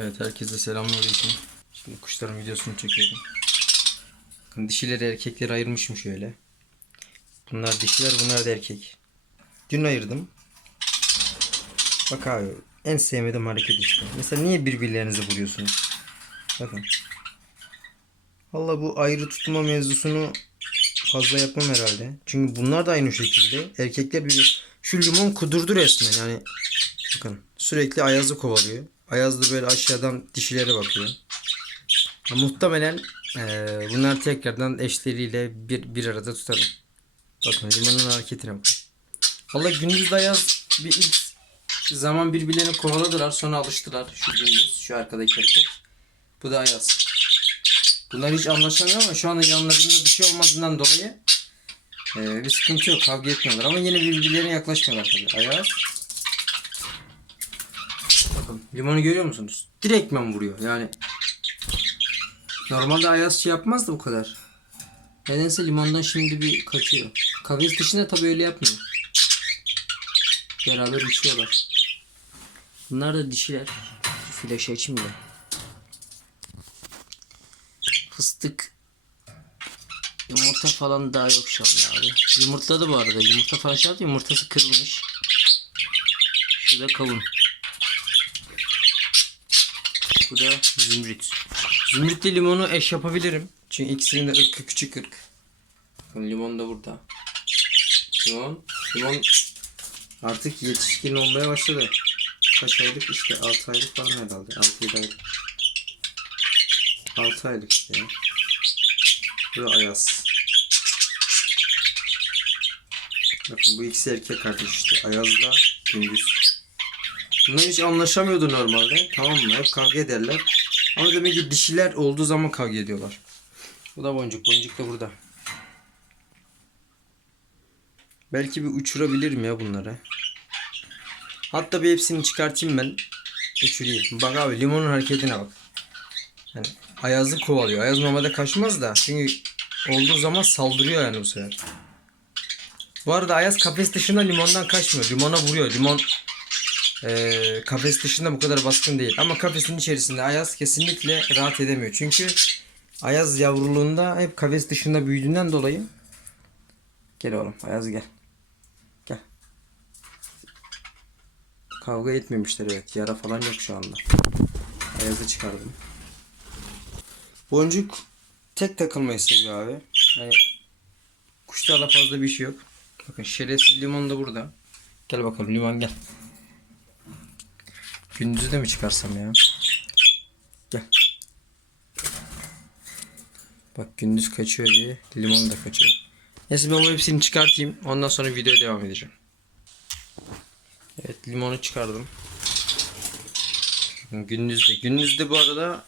Evet herkese selamünaleyküm. Şimdi kuşların videosunu çekiyorum. Bakın dişileri erkekleri ayırmışım şöyle. Bunlar dişiler bunlar da erkek. Dün ayırdım. Bak abi en sevmediğim hareket işte. Mesela niye birbirlerinizi vuruyorsunuz? Bakın. Valla bu ayrı tutma mevzusunu fazla yapmam herhalde. Çünkü bunlar da aynı şekilde. Erkekler bir şu limon kudurdu resmen yani. Bakın sürekli Ayaz'ı kovalıyor. Ayaz da böyle aşağıdan dişilere bakıyor. Muhtemelen eee, bunlar tekrardan eşleriyle bir, bir arada tutarım. Bakın limonun hareketine bakın. Valla gündüz Ayaz bir ilk zaman birbirlerini kovaladılar sonra alıştılar. Şu gündüz şu arkadaki erkek. Bu da Ayaz. Bunlar hiç anlaşamıyor ama şu anda yanlarında bir şey olmadığından dolayı eee, bir sıkıntı yok. Kavga etmiyorlar ama yine birbirlerine yaklaşmıyorlar tabii. Ayaz limonu görüyor musunuz? Direktmen vuruyor yani. Normalde Ayaz şey yapmaz da bu kadar. Nedense limondan şimdi bir kaçıyor. Kafes dışında tabii öyle yapmıyor. Beraber uçuyorlar. Bunlar da dişiler. Flash açayım da. Fıstık Yumurta falan daha yok şu anda abi. Yumurtladı bu arada. Yumurta falan şey yaptı. Yumurtası kırılmış. Şurada kavun. Bu da zümrüt. Zümrütle limonu eş yapabilirim. Çünkü ikisinin de ırkı küçük ırk. Bakın limon da burada. Limon, limon artık yetişkin olmaya başladı. Kaç aylık işte 6 aylık falan herhalde. 6-7 aylık. 6 aylık işte. Bu da Ayaz. Bakın bu ikisi erkek kardeş işte. Ayaz'la Gündüz. Bunlar hiç anlaşamıyordu normalde. Tamam mı? Hep kavga ederler. Ama demek ki dişiler olduğu zaman kavga ediyorlar. Bu da boncuk. Boncuk da burada. Belki bir uçurabilirim ya bunları. Hatta bir hepsini çıkartayım ben. Uçurayım. Bak abi limonun hareketine bak. Yani Ayaz'ı kovalıyor. Ayaz normalde kaçmaz da. Çünkü olduğu zaman saldırıyor yani bu sefer. Bu arada Ayaz kafes dışında limondan kaçmıyor. Limona vuruyor. Limon ee, kafes dışında bu kadar baskın değil. Ama kafesin içerisinde Ayaz kesinlikle rahat edemiyor. Çünkü Ayaz yavruluğunda hep kafes dışında büyüdüğünden dolayı Gel oğlum Ayaz gel. Gel. Kavga etmemişler evet. Yara falan yok şu anda. Ayaz'ı çıkardım. Boncuk tek takılmayı seviyor abi. Yani kuşlarla fazla bir şey yok. Bakın şerefsiz limon da burada. Gel bakalım limon gel. Gündüzü de mi çıkarsam ya? Gel. Bak gündüz kaçıyor diye limon da kaçıyor. Neyse ben bu hepsini çıkartayım. Ondan sonra videoya devam edeceğim. Evet limonu çıkardım. Gündüzde. Gündüzde bu arada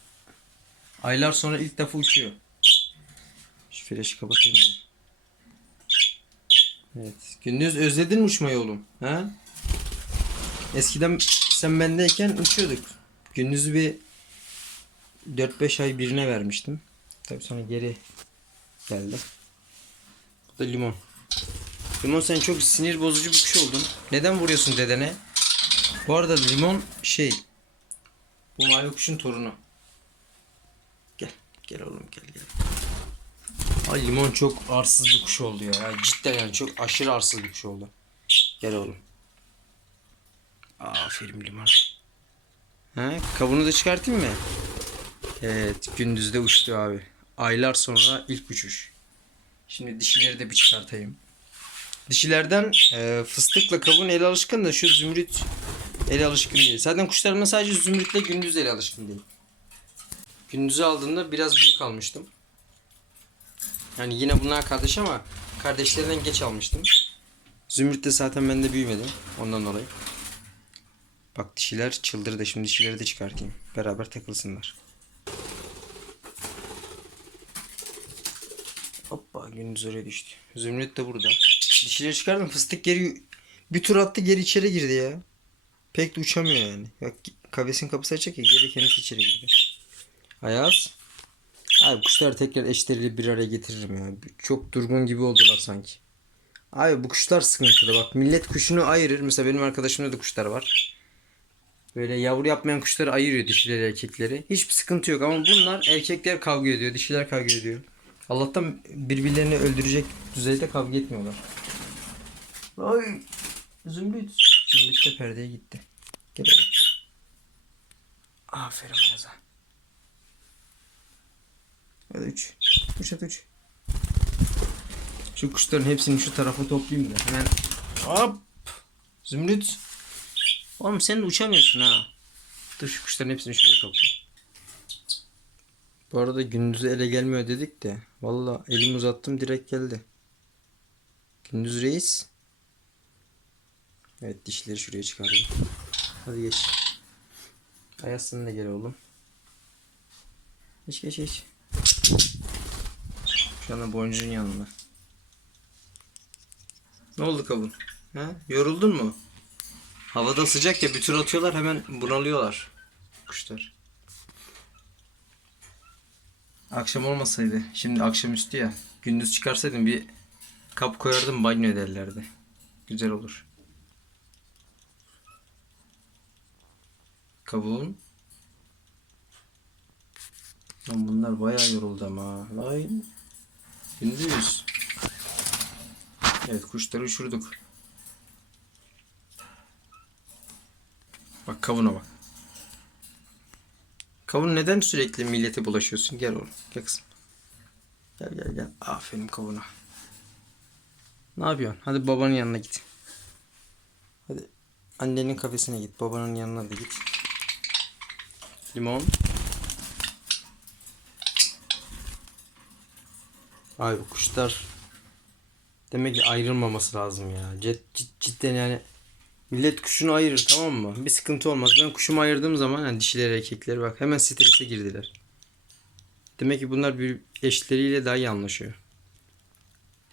aylar sonra ilk defa uçuyor. Şu flaşı kapatayım. Evet. Gündüz özledin mi uçmayı oğlum? Ha? Eskiden sen bendeyken uçuyorduk. Gündüzü bir 4-5 ay birine vermiştim. Tabii sonra geri geldi. Bu da limon. Limon sen çok sinir bozucu bir kuş oldun. Neden vuruyorsun dedene? Bu arada limon şey. Bu mavi kuşun torunu. Gel. Gel oğlum gel gel. Ay limon çok arsız bir kuş oldu ya. Cidden yani çok aşırı arsız bir kuş oldu. Gel oğlum. Aferin limon. Ha, kabuğunu da çıkartayım mı? Evet gündüzde uçtu abi. Aylar sonra ilk uçuş. Şimdi dişileri de bir çıkartayım. Dişilerden e, fıstıkla kavun el alışkın da şu zümrüt el alışkın değil. Zaten kuşlarımda sadece zümrütle gündüz el alışkın değil. Gündüzü aldığımda biraz büyük almıştım. Yani yine bunlar kardeş ama kardeşlerinden geç almıştım. Zümrüt de zaten bende büyümedi. Ondan dolayı. Bak dişiler çıldırdı. Şimdi dişileri de çıkartayım. Beraber takılsınlar. Hoppa gündüz oraya düştü. Zümrüt de burada. Dişileri çıkardım. Fıstık geri bir tur attı geri içeri girdi ya. Pek de uçamıyor yani. Bak kafesin kapısı açık ya geri kendisi içeri girdi. Ayaz. Abi kuşları tekrar eşleriyle bir araya getiririm ya. Çok durgun gibi oldular sanki. Abi bu kuşlar sıkıntılı. Bak millet kuşunu ayırır. Mesela benim arkadaşımda da kuşlar var. Böyle yavru yapmayan kuşları ayırıyor dişileri erkekleri. Hiçbir sıkıntı yok ama bunlar erkekler kavga ediyor, dişiler kavga ediyor. Allah'tan birbirlerini öldürecek düzeyde kavga etmiyorlar. Ay Zümrüt. Zümrüt de perdeye gitti. Gel oğlum. Aferin Yaza. Hadi üç. Üç at üç. Şu kuşların hepsini şu tarafa toplayayım da hemen hop Zümrüt Oğlum sen de uçamıyorsun ha. Dur şu kuşların hepsini şuraya toplayayım. Bu arada gündüzü ele gelmiyor dedik de valla elimi uzattım direkt geldi. Gündüz reis. Evet dişleri şuraya çıkardım. Hadi geç. Ayasını da gel oğlum. Geç geç geç. Şu anda boncuğun yanında. Ne oldu kavun? Ha? Yoruldun mu? Havada sıcak ya tur atıyorlar hemen bunalıyorlar kuşlar. Akşam olmasaydı, şimdi akşamüstü ya, gündüz çıkarsaydım bir kap koyardım banyo ederlerdi. Güzel olur. Kabuğun. Lan bunlar bayağı yoruldu ama. Vay. Gündüz. Evet kuşları uçurduk. Bak kavuna bak. Kavun neden sürekli millete bulaşıyorsun? Gel oğlum. Gel kızım. Gel gel gel. Aferin kavuna. Ne yapıyorsun? Hadi babanın yanına git. Hadi annenin kafesine git. Babanın yanına da git. Limon. Ay bu kuşlar demek ki ayrılmaması lazım ya. Cid, cid- cidden yani millet kuşunu ayırır tamam mı? Bir sıkıntı olmaz. Ben kuşumu ayırdığım zaman yani dişiler erkekleri bak hemen strese girdiler. Demek ki bunlar bir eşleriyle daha iyi anlaşıyor.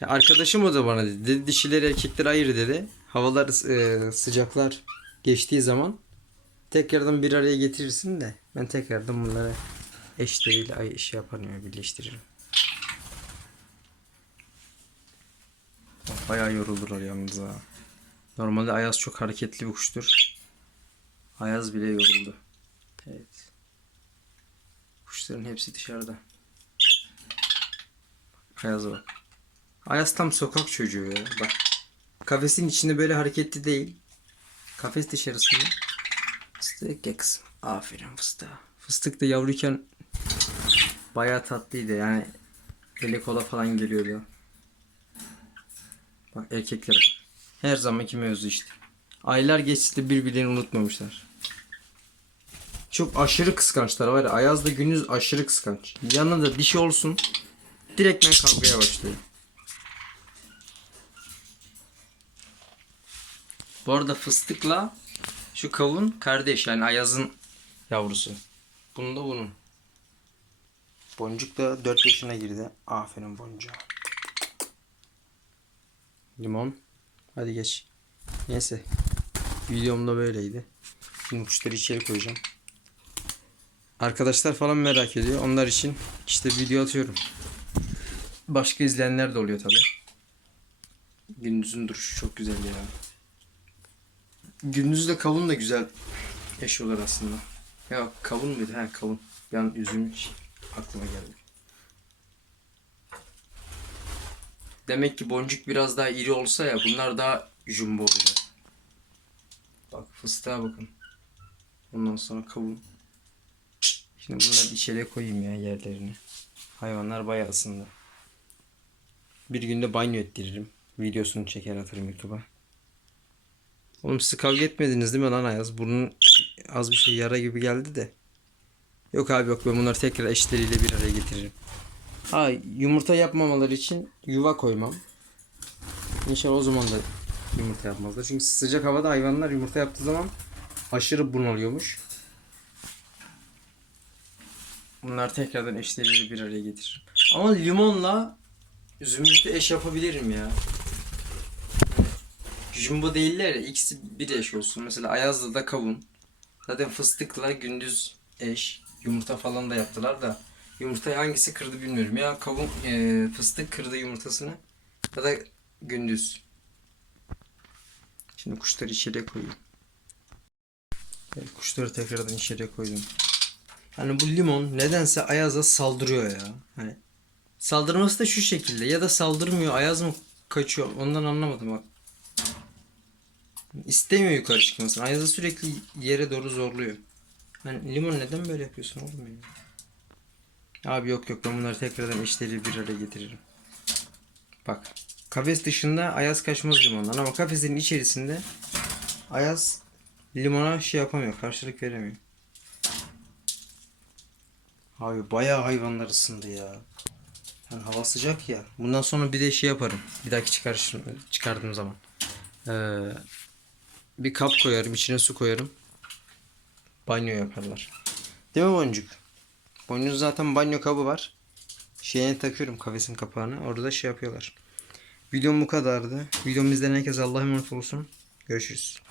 Ya arkadaşım o da bana dedi. dedi dişiler erkekleri ayır dedi. Havalar e, sıcaklar geçtiği zaman tekrardan bir araya getirirsin de ben tekrardan bunları eşleriyle ay şey yaparım ya birleştiririm. Bayağı yorulurlar yalnız ha. Normalde Ayaz çok hareketli bir kuştur. Ayaz bile yoruldu. Evet. Kuşların hepsi dışarıda. Ayaz'a bak. Ayaz tam sokak çocuğu ya. Bak. Kafesin içinde böyle hareketli değil. Kafes dışarısında. Fıstık ya kızım. Aferin fıstığa. Fıstık da yavruyken bayağı tatlıydı yani. Ele kola falan geliyordu. Bak erkeklere bak. Her zamanki mevzu işte. Aylar geçti de birbirlerini unutmamışlar. Çok aşırı kıskançlar var ya. Ayaz'da Gündüz aşırı kıskanç. Yanında dişi olsun. Direkt ben kavgaya başlıyor. Bu arada fıstıkla şu kavun kardeş yani Ayaz'ın yavrusu. Bunun da bunun. Boncuk da 4 yaşına girdi. Aferin boncuğa. Limon. Hadi geç. Neyse. Videom da böyleydi. Şimdi kuşları içeri koyacağım. Arkadaşlar falan merak ediyor. Onlar için işte video atıyorum. Başka izleyenler de oluyor tabi. Gündüzün duruşu çok güzel ya. Gündüzde kavun da güzel yaşıyorlar aslında. Ya kavun muydu? Ha kavun. Yan üzüm aklıma geldi. Demek ki boncuk biraz daha iri olsa ya bunlar daha jumbo olacak. Bak fıstığa bakın. Ondan sonra kavun. Şimdi bunları içeriye koyayım ya yerlerini. Hayvanlar bayağı ısındı. Bir günde banyo ettiririm. Videosunu çeker atarım YouTube'a. Oğlum siz kavga etmediniz değil mi lan Ayaz? Burnun az bir şey yara gibi geldi de. Yok abi yok ben bunları tekrar eşleriyle bir araya getiririm. Ha yumurta yapmamaları için yuva koymam. İnşallah o zaman da yumurta yapmazlar. Çünkü sıcak havada hayvanlar yumurta yaptığı zaman aşırı bunalıyormuş. Bunlar tekrardan eşleriyle bir araya getiririm. Ama limonla zümrütü eş yapabilirim ya. Jumbo değiller ya ikisi bir eş olsun. Mesela Ayaz'da da kavun. Zaten fıstıkla gündüz eş. Yumurta falan da yaptılar da. Yumurtayı hangisi kırdı bilmiyorum. Ya kavun e, fıstık kırdı yumurtasını ya da gündüz. Şimdi kuşları içeriye koyayım. Evet, kuşları tekrardan içeriye koydum. Hani bu limon nedense Ayaz'a saldırıyor ya. Hani saldırması da şu şekilde ya da saldırmıyor Ayaz mı kaçıyor ondan anlamadım bak. İstemiyor yukarı çıkmasını. Ayaz'ı sürekli yere doğru zorluyor. Hani limon neden böyle yapıyorsun oğlum benim? Abi yok yok ben bunları tekrardan eşleri bir araya getiririm. Bak kafes dışında Ayaz kaçmaz limondan ama kafesin içerisinde Ayaz limona şey yapamıyor karşılık veremiyor. Abi bayağı hayvanlar ısındı ya. Yani hava sıcak ya. Bundan sonra bir de şey yaparım. Bir dahaki çıkarışım, çıkardığım zaman. Ee, bir kap koyarım. içine su koyarım. Banyo yaparlar. Değil mi Boncuk? Boncuk'un zaten banyo kabı var. Şeyine takıyorum kafesin kapağını. Orada şey yapıyorlar. Videom bu kadardı. Videomu izleyen herkese Allah'a emanet olsun. Görüşürüz.